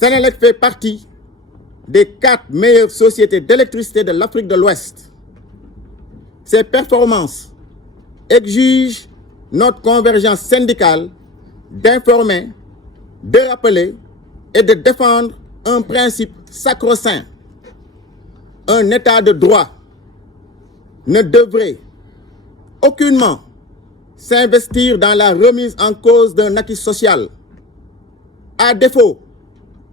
Senelec fait partie des 4 meilleures sociétés d'électricité de l'Afrique de l'Ouest. Ses performances exigent notre convergence syndicale d'informer, de rappeler et de défendre un principe sacro-saint. Un état de droit ne devrait aucunement s'investir dans la remise en cause d'un acquis social. À défaut,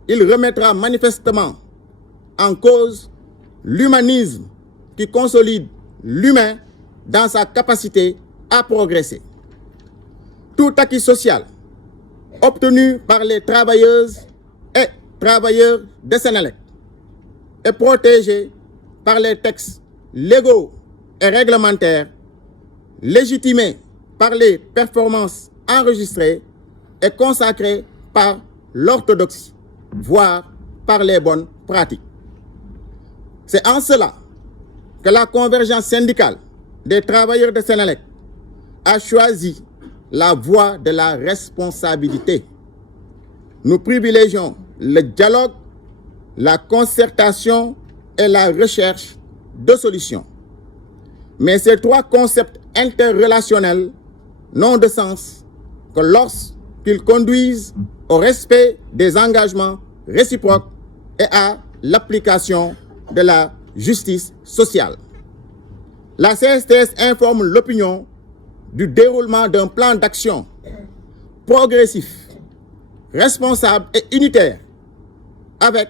il remettra manifestement en cause l'humanisme qui consolide l'humain dans sa capacité à progresser. Tout acquis social obtenu par les travailleuses et travailleurs de Senelec est protégé par les textes légaux et réglementaires, légitimé par les performances enregistrées et consacré par l'orthodoxie, voire par les bonnes pratiques. C'est en cela que la convergence syndicale des travailleurs de Senelec a choisi la voie de la responsabilité. Nous privilégions le dialogue, la concertation et la recherche de solutions. Mais ces 3 concepts interrelationnels n'ont de sens que lorsqu'ils conduisent au respect des engagements réciproques et à l'application de la justice sociale. La CSTS informe l'opinion du déroulement d'un plan d'action progressif, responsable et unitaire, avec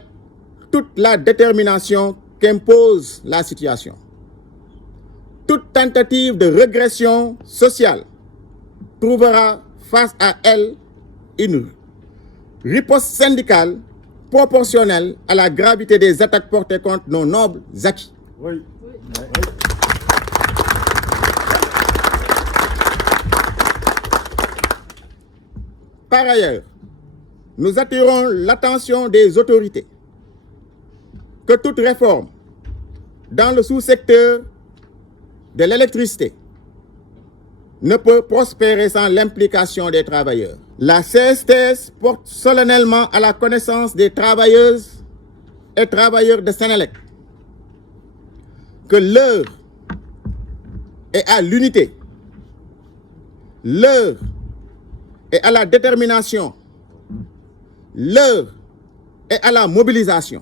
toute la détermination qu'impose la situation. Toute tentative de régression sociale trouvera face à elle une riposte syndicale proportionnelle à la gravité des attaques portées contre nos nobles acquis. Oui. Par ailleurs, nous attirons l'attention des autorités que toute réforme dans le sous-secteur de l'électricité ne peut prospérer sans l'implication des travailleurs. La CSTS porte solennellement à la connaissance des travailleuses et travailleurs de Senelec que l'heure est à l'unité, l'heure est à la détermination, l'heure est à la mobilisation.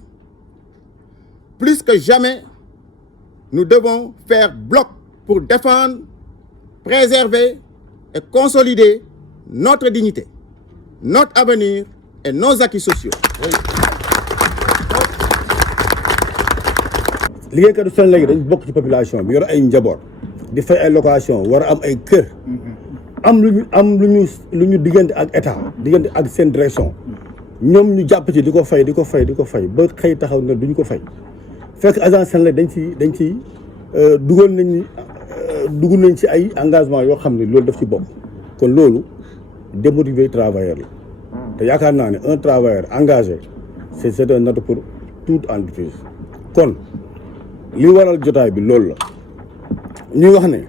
Plus que jamais, nous devons faire bloc pour défendre, préserver et consolider notre dignité, notre avenir et nos acquis sociaux. liggéeykatu Senelec dañ bokk ci population bi yor ay njaboot di fay ay location war a am ay kër am lu ñu diggante ak état diggante ak seen direction ñoom ñu jàpp ci di ko fay ba xëy taxaw ne duñ ko fay fekk agence Senelec dañ ci dugg nañ ci ay engagement yoo xam ne loolu daf ci bokk kon loolu démotiver travailleur la te yaakaar naa ne un travailleur engagé c'est un atout pour toute entreprise. kon li waral jotaay bi loolu la ñuy wax ne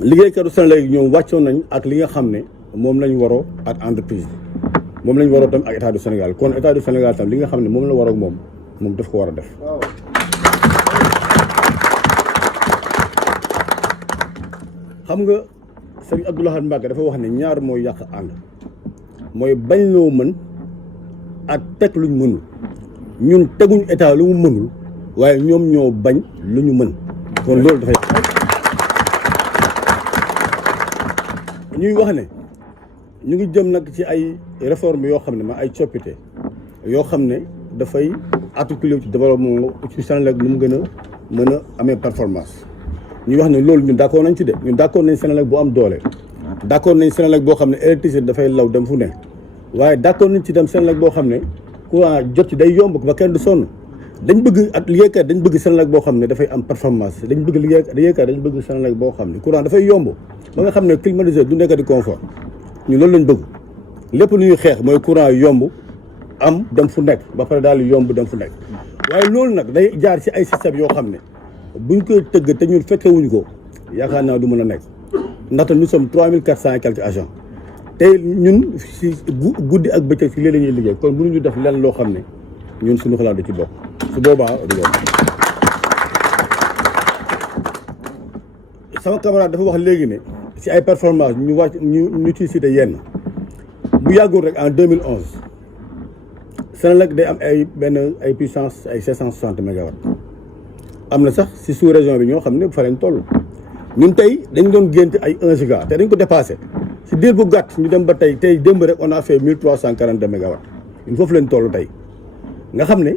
liggéeykatu Senelec ñoom wàccoon nañ ak li nga xam ne moom lañ waroo ak entreprise bi moom lañ waroo tam ak état du Sénégal kon état du Sénégal tam li nga xam ne moom la waroo ak moom daf ko war a def. xam nga Serigne Abdou Lahad Mbacké dafa wax ne ñaar mooy yàq ànd mooy bañ loo mën ak teg luñ mënul ñun teguñ état lu mu mënul waaye ñoom ñoo bañ lu ñu mën kon loolu dafay ñuy wax ne ñu ngi jëm nag ci ay réformes yoo xam ne ay coppite yoo xam ne dafay articuler ci développement ci Senelec lu mu gën a mën a amee performance ñuy wax ne loolu ñun d'accord nañ ci de ñun d'accord nañ Senelec boo am doole d'accord nañ Senelec boo xam ne électricité dafay law dem fu ne waaye d'accord nañ ci dem Senelec boo xam ne courant jot ci day yomb ba kenn du sonn dañ bëgg ak liggéeykat dañ bëgg Senelec boo xam ne dafay am performance dañ bëgg liggéeykat dañ bëgg Senelec boo xam ne courant dafay yomb ba nga xam ne climatiseur du nekk di confort ñu loolu lañ bëgg lépp lu ñuy xeex mooy courant yomb am dem fu nekk ba pare daal yomb dem fu nekk waaye loolu nag day jaar ci ay système yoo xam ne buñ koy tëgg te ñun fekkewuñu ko yaakaar naa du mën a nekk ndaxte nous sommes 3400 et quelques agents tey ñun si guddi ak bëccëg si lii la ñuy liggéey kon mënuñu def lenn loo xam ne ñun suñu xalaat du ci bokk su boobaa du yoon. sama camarade dafa wax léegi ne si ay performance ñu ci cité yenn bu yàggul rek en 2011 Senelec day am ay puissance ay 760 mégawatts am na sax si sous région bi ñoo xam ne fa lañ toll ñun tey dañ doon génte ay 1 giga te dañ ko dépassé si diir bu gàtt ñu dem ba tey démb rek on a fait 1342 mégawatts ñun foofu lañ toll tey nga xam ne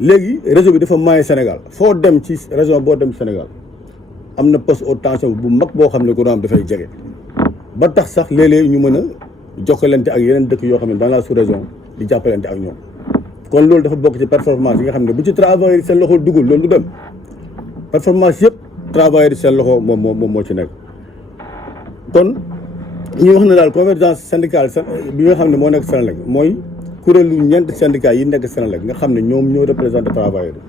léegi réseau bi dafa maye Sénégal foo dem ci région boo dem Sénégal am na poste haute tension bu mag boo xam ne courant dafay jege ba tax sax léeg-léeg ñu mën a jokkalante ak yeneen dëkk yoo xam ne dans la sous-région di jàppalante ak ñoom kon loolu dafa bokk ci performance yi nga xam ne bu ci travailleurs seen loxo dugul loolu du dem performance yëpp travailleurs seen loxo moom moo ci nekk. kon ñu wax ne daal convergence syndicale bi nga xam ne moo nekk Senelec mooy kuréelu ñeent syndicat yi nekk Senelec nga xam ne ñoom ñoo représenté travailleurs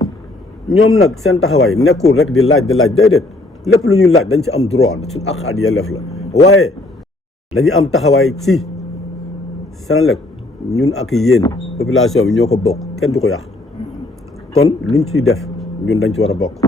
ñoom nag seen taxawaay nekkul rek di laaj déedéet lépp lu ñuy laaj dañ ci am droit suñu àq ak yelleef la waaye dañuy am taxawaay ci Senelec ñun ak yéen population bi ñoo ko bokk kenn du ko yàq kon luñ ciy def ñun dañ ci war a bokk.